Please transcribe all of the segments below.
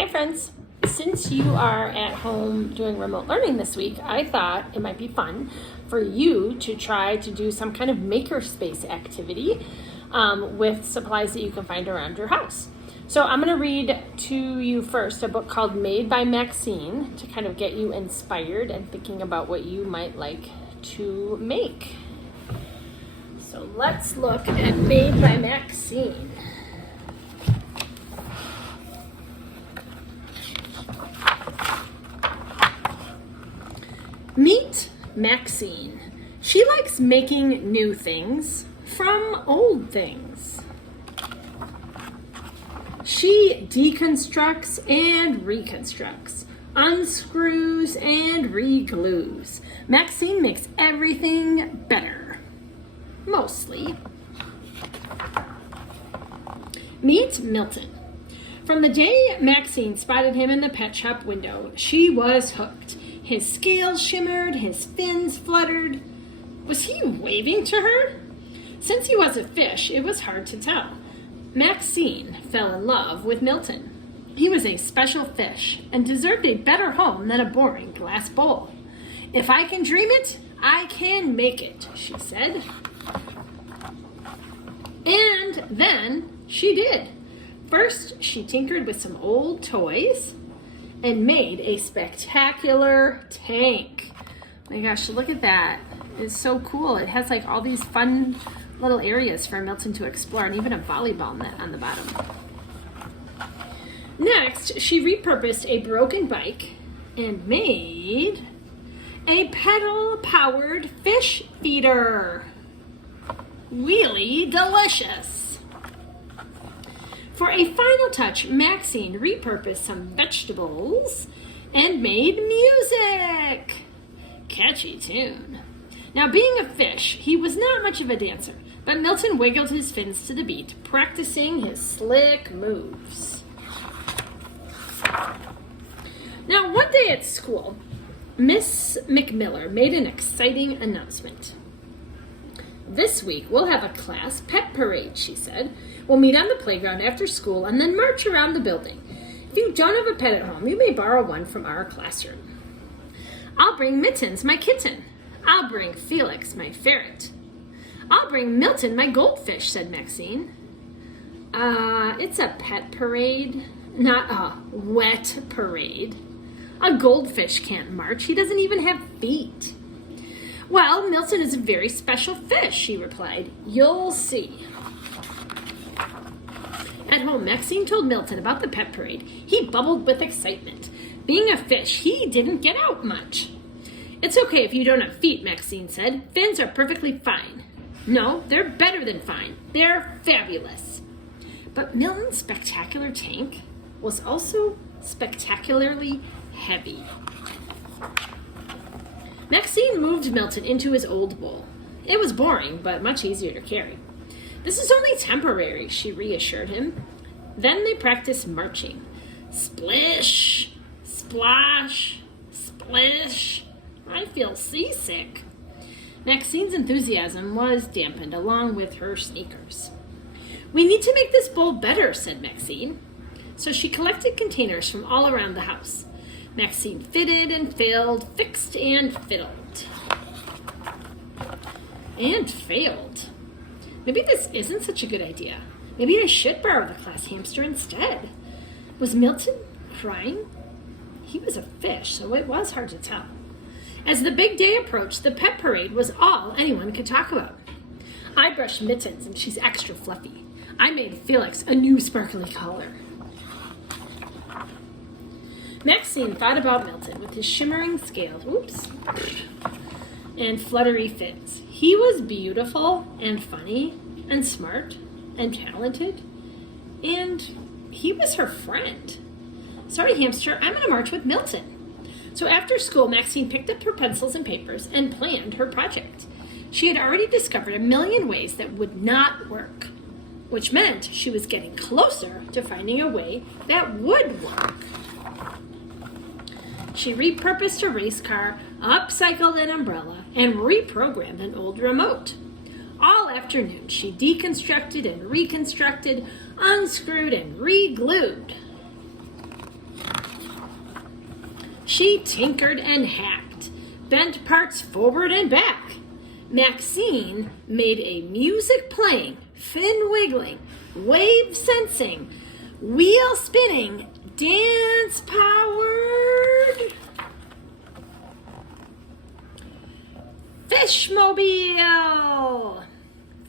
Hi friends! Since you are at home doing remote learning this week, I thought it might be fun for you to try to do some kind of makerspace activity with supplies that you can find around your house. So I'm going to read to you first a book called Made by Maxine to kind of get you inspired and thinking about what you might like to make. So let's look at Made by Maxine. Meet Maxine. She likes making new things from old things. She deconstructs and reconstructs, unscrews and re-glues. Maxine makes everything better. Mostly. Meet Milton. From the day Maxine spotted him in the pet shop window, she was hooked. His scales shimmered, his fins fluttered. Was he waving to her? Since he was a fish, it was hard to tell. Maxine fell in love with Milton. He was a special fish and deserved a better home than a boring glass bowl. "If I can dream it, I can make it," she said. And then she did. First, she tinkered with some old toys and made a spectacular tank. Oh my gosh, look at that. It's so cool. It has like all these fun little areas for Milton to explore and even a volleyball net on the bottom. Next, she repurposed a broken bike and made a pedal-powered fish feeder. Really delicious. For a final touch, Maxine repurposed some vegetables and made music. Catchy tune. Now, being a fish, he was not much of a dancer, but Milton wiggled his fins to the beat, practicing his slick moves. Now, one day at school, Miss McMiller made an exciting announcement. "This week, we'll have a class pet parade," she said. "We'll meet on the playground after school and then march around the building. If you don't have a pet at home, you may borrow one from our classroom." "I'll bring Mittens, my kitten. I'll bring Felix, my ferret. I'll bring Milton, my goldfish," said Maxine. It's a pet parade, not a wet parade. A goldfish can't march. He doesn't even have feet." "Well, Milton is a very special fish," she replied. "You'll see." At home, Maxine told Milton about the pet parade. He bubbled with excitement. Being a fish, he didn't get out much. "It's okay if you don't have feet," Maxine said. "Fins are perfectly fine." "No, they're better than fine. They're fabulous." But Milton's spectacular tank was also spectacularly heavy. Maxine moved Milton into his old bowl. It was boring, but much easier to carry. "This is only temporary," she reassured him. Then they practiced marching. Splish, splash, splish. I feel seasick. Maxine's enthusiasm was dampened along with her sneakers. "We need to make this bowl better," said Maxine. So she collected containers from all around the house. Maxine fitted and filled, fixed and fiddled. And failed. Maybe this isn't such a good idea. Maybe I should borrow the class hamster instead. Was Milton crying? He was a fish, so it was hard to tell. As the big day approached, the pet parade was all anyone could talk about. "I brushed Mittens, and she's extra fluffy. I made Felix a new sparkly collar." Maxine thought about Milton with his shimmering scales, and fluttery fins. He was beautiful and funny and smart and talented, and he was her friend. "Sorry, hamster, I'm going to march with Milton." So after school, Maxine picked up her pencils and papers and planned her project. She had already discovered a million ways that would not work, which meant she was getting closer to finding a way that would work. She repurposed a race car, upcycled an umbrella, and reprogrammed an old remote. All afternoon, she deconstructed and reconstructed, unscrewed and re-glued. She tinkered and hacked, bent parts forward and back. Maxine made a music playing, fin wiggling, wave sensing, wheel spinning, dance powered Fishmobile.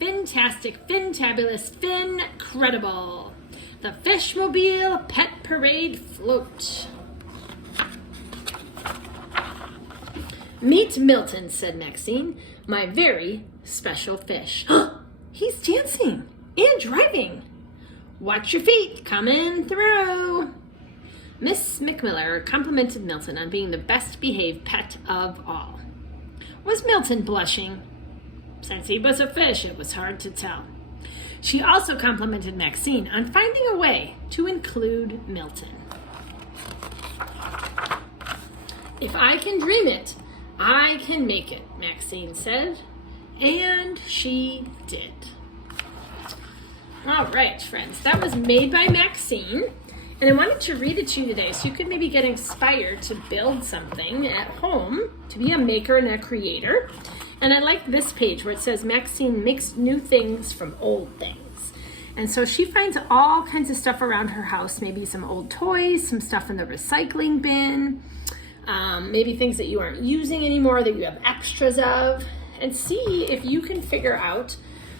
Fantastic, fantabulous, fincredible. The Fishmobile Pet Parade Float. Meet Milton, said Maxine, my very special fish. He's dancing and driving. Watch your feet coming through. Miss McMiller complimented Milton on being the best behaved pet of all. Was Milton blushing? Since he was a fish, it was hard to tell. She also complimented Maxine on finding a way to include Milton. If I can dream it, I can make it, Maxine said. And she did. All right, friends, that was made by Maxine. And I wanted to read it to you today so you could maybe get inspired to build something at home, to be a maker and a creator. And I like this page where it says Maxine makes new things from old things. And so she finds all kinds of stuff around her house, maybe some old toys, some stuff in the recycling bin, maybe things that you aren't using anymore that you have extras of, and see if you can figure out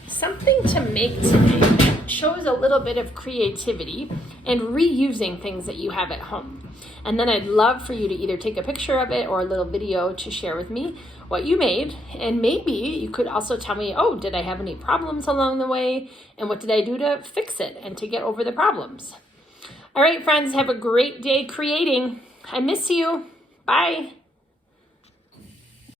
something to make today that shows a little bit of creativity and reusing things that you have at home. And then I'd love for you to either take a picture of it or a little video to share with me what you made. And maybe you could also tell me, oh, did I have any problems along the way? And what did I do to fix it and to get over the problems? All right, friends, have a great day creating. I miss you. Bye.